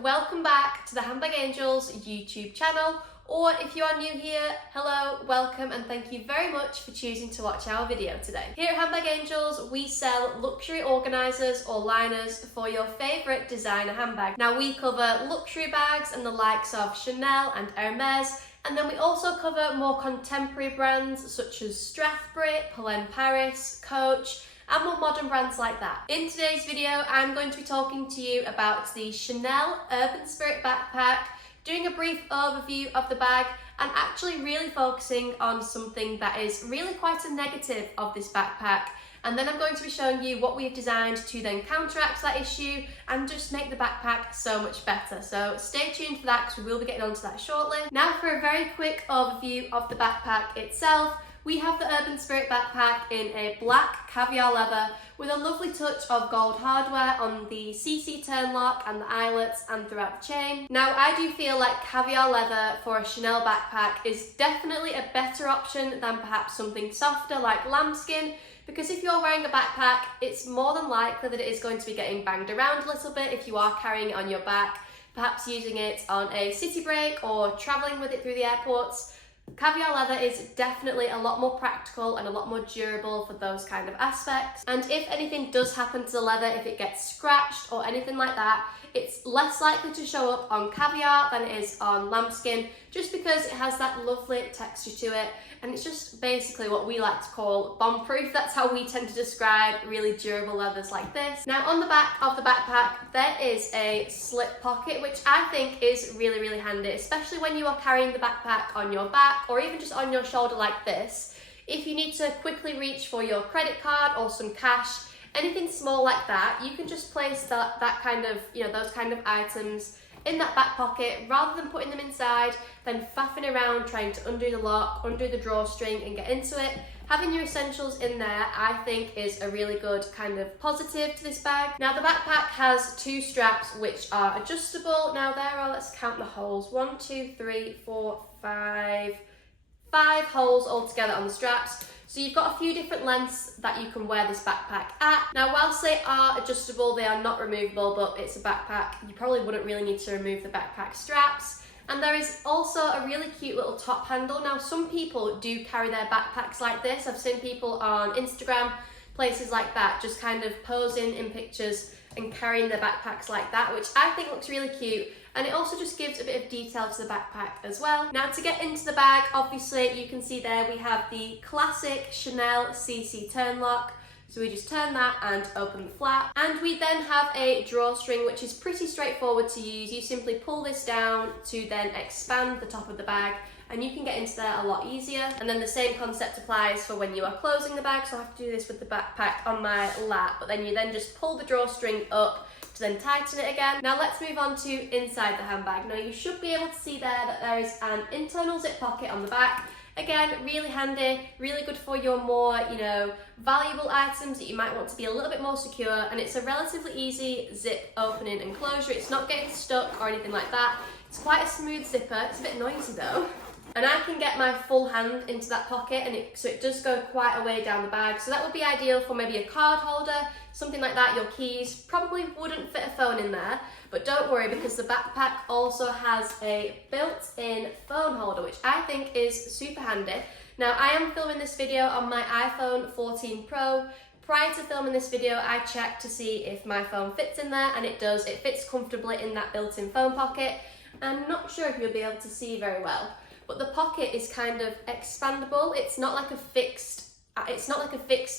welcome back to the Handbag Angels YouTube channel, or if you are new here, hello, welcome, and thank you very much for choosing to watch our video today. Here at Handbag Angels, we sell luxury organisers or liners for your favourite designer handbag. Now we cover luxury bags and the likes of Chanel and Hermes, and then we also cover more contemporary brands such as Strathbury, Polène Paris, Coach, and more modern brands like that. In today's video, I'm going to be talking to you about the Chanel Urban Spirit backpack, doing a brief overview of the bag, and actually really focusing on something that is really quite a negative of this backpack. And then I'm going to be showing you what we've designed to then counteract that issue and just make the backpack so much better. So stay tuned for that because we will be getting onto that shortly. Now for a very quick overview of the backpack itself. We have the Urban Spirit backpack in a black caviar leather with a lovely touch of gold hardware on the CC turn lock and the eyelets and throughout the chain. Now I do feel like caviar leather for a Chanel backpack is definitely a better option than perhaps something softer like lambskin, because if you're wearing a backpack, it's more than likely that it is going to be getting banged around a little bit if you are carrying it on your back, perhaps using it on a city break or travelling with it through the airports. Caviar leather is definitely a lot more practical and a lot more durable for those kind of aspects. And if anything does happen to the leather, if it gets scratched or anything like that, it's less likely to show up on caviar than it is on lambskin, just because it has that lovely texture to it. And it's just basically what we like to call bomb-proof. That's how we tend to describe really durable leathers like this. Now on the back of the backpack, there is a slip pocket, which I think is really, really handy, especially when you are carrying the backpack on your back or even just on your shoulder like this. If you need to quickly reach for your credit card or some cash, anything small like that, you can just place that kind of, those kind of items in that back pocket rather than putting them inside, then faffing around trying to undo the lock, undo the drawstring and get into it. Having your essentials in there, I think, is a really good kind of positive to this bag. Now the backpack has two straps which are adjustable. Now there are, let's count the holes, 1, 2, 3, 4, 5 holes altogether on the straps. So you've got a few different lengths that you can wear this backpack at. Now whilst they are adjustable, they are not removable, but it's a backpack. You probably wouldn't really need to remove the backpack straps. And there is also a really cute little top handle. Now some people do carry their backpacks like this. I've seen people on Instagram, places like that, just kind of posing in pictures and carrying their backpacks like that, which I think looks really cute. And it also just gives a bit of detail to the backpack as well. Now to get into the bag, obviously you can see there we have the classic Chanel CC turn lock. So we just turn that and open the flap. And we then have a drawstring, which is pretty straightforward to use. You simply pull this down to then expand the top of the bag, and you can get into there a lot easier. And then the same concept applies for when you are closing the bag. So I have to do this with the backpack on my lap, but then you then just pull the drawstring up to then tighten it again. Now let's move on to inside the handbag. Now you should be able to see there that there is an internal zip pocket on the back. Again, really handy, really good for your more, valuable items that you might want to be a little bit more secure, and it's a relatively easy zip opening and closure. It's not getting stuck or anything like that. It's quite a smooth zipper. It's a bit noisy though. And I can get my full hand into that pocket, and so it does go quite a way down the bag. So that would be ideal for maybe a card holder, something like that, your keys. Probably wouldn't fit a phone in there, but don't worry, because the backpack also has a built-in phone holder, which I think is super handy. Now I am filming this video on my iPhone 14 Pro. Prior to filming this video, I checked to see if my phone fits in there, and it does. It fits comfortably in that built-in phone pocket. I'm not sure if you'll be able to see very well, but the pocket is kind of expandable. It's not like a fixed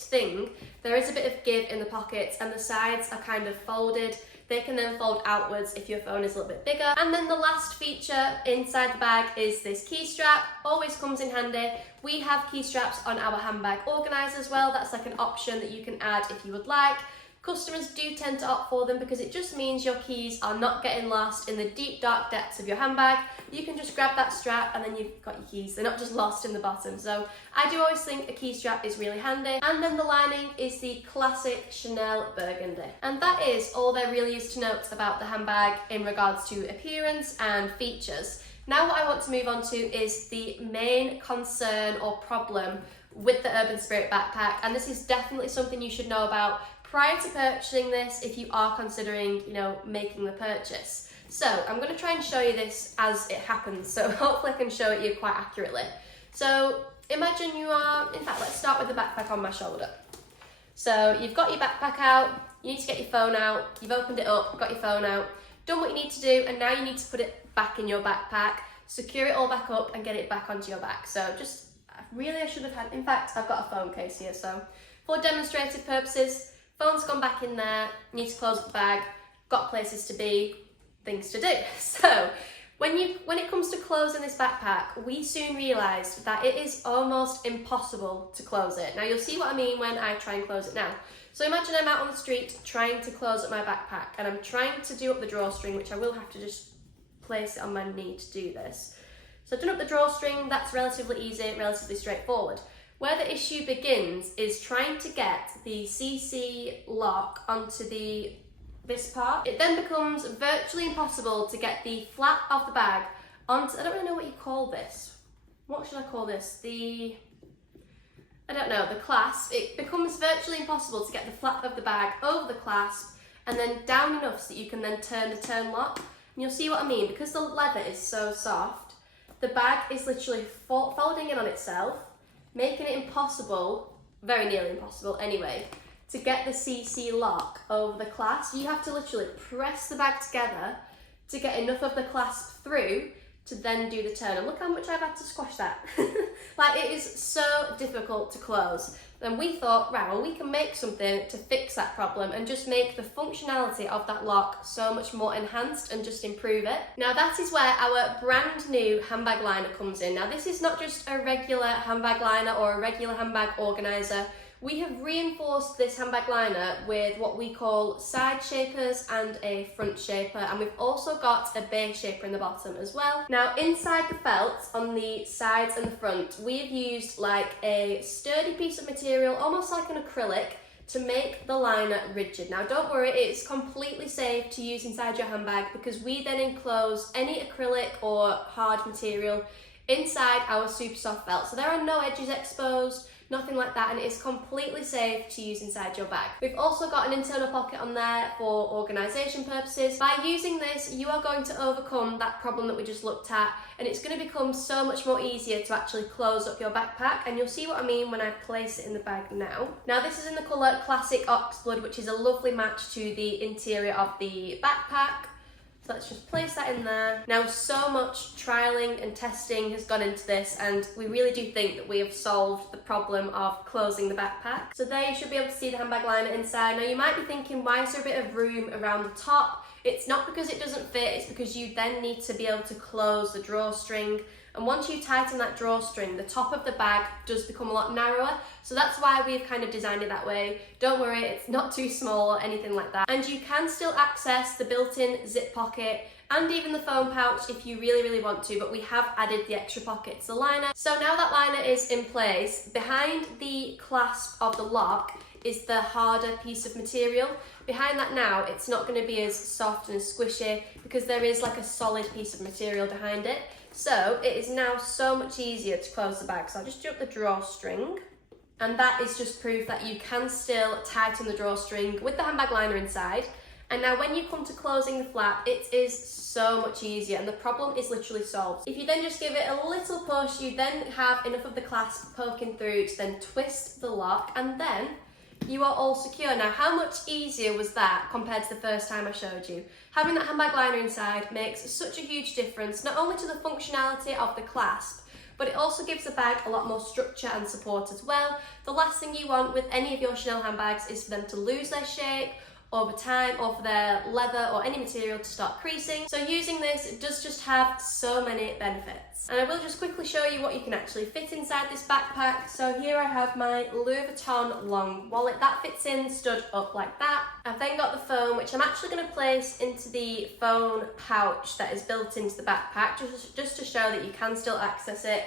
thing. There is a bit of give in the pockets, and the sides are kind of folded. They can then fold outwards if your phone is a little bit bigger. And then the last feature inside the bag is this key strap. Always comes in handy. We have key straps on our handbag organizer as well. That's like an option that you can add if you would like. Customers do tend to opt for them because it just means your keys are not getting lost in the deep dark depths of your handbag. You can just grab that strap and then you've got your keys. They're not just lost in the bottom. So I do always think a key strap is really handy. And then the lining is the classic Chanel burgundy. And that is all there really is to note about the handbag in regards to appearance and features. Now what I want to move on to is the main concern or problem with the Urban Spirit backpack, and this is definitely something you should know about prior to purchasing this if you are considering, making the purchase. So I'm going to try and show you this as it happens, so hopefully I can show it you quite accurately. So imagine you are, in fact, let's start with the backpack on my shoulder. So you've got your backpack out, you need to get your phone out, you've opened it up, got your phone out, done what you need to do, and now you need to put it back in your backpack, secure it all back up and get it back onto your back. So I should have had, in fact, I've got a phone case here, so for demonstrative purposes, phone's gone back in there, need to close up the bag, got places to be, things to do. So when it comes to closing this backpack, we soon realised that it is almost impossible to close it. Now you'll see what I mean when I try and close it now. So imagine I'm out on the street trying to close up my backpack and I'm trying to do up the drawstring, which I will have to just place it on my knee to do this. So I've done up the drawstring, that's relatively easy, relatively straightforward. Where the issue begins is trying to get the CC lock onto this part. It then becomes virtually impossible to get the flap of the bag onto, I don't really know what you call this. What should I call this? The clasp. It becomes virtually impossible to get the flap of the bag over the clasp and then down enough so that you can then turn the turn lock. And you'll see what I mean, because the leather is so soft, the bag is literally folding in on itself, making it impossible, very nearly impossible anyway, to get the CC lock over the clasp. You have to literally press the bag together to get enough of the clasp through to then do the turn. And look how much I've had to squash that. Like, it is so difficult to close. And we thought, right, well, we can make something to fix that problem and just make the functionality of that lock so much more enhanced and just improve it. Now that is where our brand new handbag liner comes in. Now this is not just a regular handbag liner or a regular handbag organizer. We have reinforced this handbag liner with what we call side shapers and a front shaper, and we've also got a base shaper in the bottom as well. Now inside the felt on the sides and the front, we've used like a sturdy piece of material, almost like an acrylic, to make the liner rigid. Now don't worry, it's completely safe to use inside your handbag because we then enclose any acrylic or hard material inside our super soft felt. So there are no edges exposed, nothing like that, and it is completely safe to use inside your bag. We've also got an internal pocket on there for organisation purposes. By using this, you are going to overcome that problem that we just looked at, and it's going to become so much more easier to actually close up your backpack, and you'll see what I mean when I place it in the bag now. Now this is in the colour Classic Oxblood, which is a lovely match to the interior of the backpack. So let's just place that in there. Now, so much trialing and testing has gone into this, and we really do think that we have solved the problem of closing the backpack. So there you should be able to see the handbag liner inside. Now you might be thinking, why is there a bit of room around the top? It's not because it doesn't fit, it's because you then need to be able to close the drawstring. And once you tighten that drawstring, the top of the bag does become a lot narrower. So that's why we've kind of designed it that way. Don't worry, it's not too small or anything like that. And you can still access the built-in zip pocket and even the phone pouch if you really, really want to, but we have added the extra pocket to the liner. So now that liner is in place, behind the clasp of the lock is the harder piece of material. Behind that now, it's not going to be as soft and as squishy because there is like a solid piece of material behind it. So it is now so much easier to close the bag. So I'll just do up the drawstring, and that is just proof that you can still tighten the drawstring with the handbag liner inside. And now when you come to closing the flap, it is so much easier and the problem is literally solved. If you then just give it a little push, you then have enough of the clasp poking through to then twist the lock, and then you are all secure. Now, how much easier was that compared to the first time I showed you? Having that handbag liner inside makes such a huge difference, not only to the functionality of the clasp, but it also gives the bag a lot more structure and support as well. The last thing you want with any of your Chanel handbags is for them to lose their shape over time, or for their leather or any material to start creasing. So using this, it does just have so many benefits. And I will just quickly show you what you can actually fit inside this backpack. So here I have my Louis Vuitton long wallet. That fits in stood up like that. I've then got the phone, which I'm actually going to place into the phone pouch that is built into the backpack, just to show that you can still access it.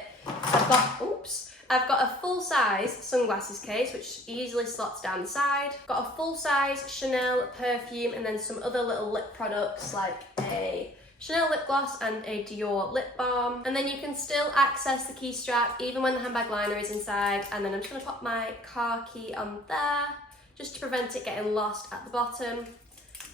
I've got a full-size sunglasses case, which easily slots down the side. Got a full-size Chanel perfume and then some other little lip products like a Chanel lip gloss and a Dior lip balm. And then you can still access the key strap even when the handbag liner is inside. And then I'm just going to pop my car key on there, just to prevent it getting lost at the bottom.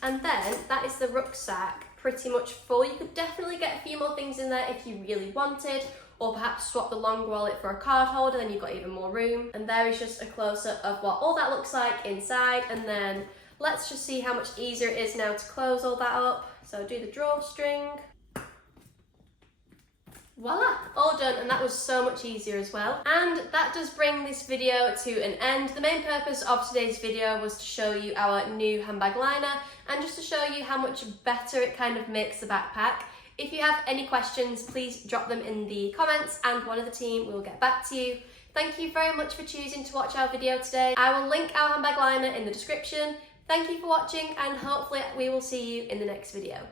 And then that is the rucksack pretty much full. You could definitely get a few more things in there if you really wanted, or perhaps swap the long wallet for a card holder, then you've got even more room. And there is just a close-up of what all that looks like inside. And then let's just see how much easier it is now to close all that up. So do the drawstring. Voila, all done, and that was so much easier as well. And that does bring this video to an end. The main purpose of today's video was to show you our new handbag liner and just to show you how much better it kind of makes the backpack. If you have any questions, please drop them in the comments and one of the team will get back to you. Thank you very much for choosing to watch our video today. I will link our handbag liner in the description. Thank you for watching and hopefully we will see you in the next video.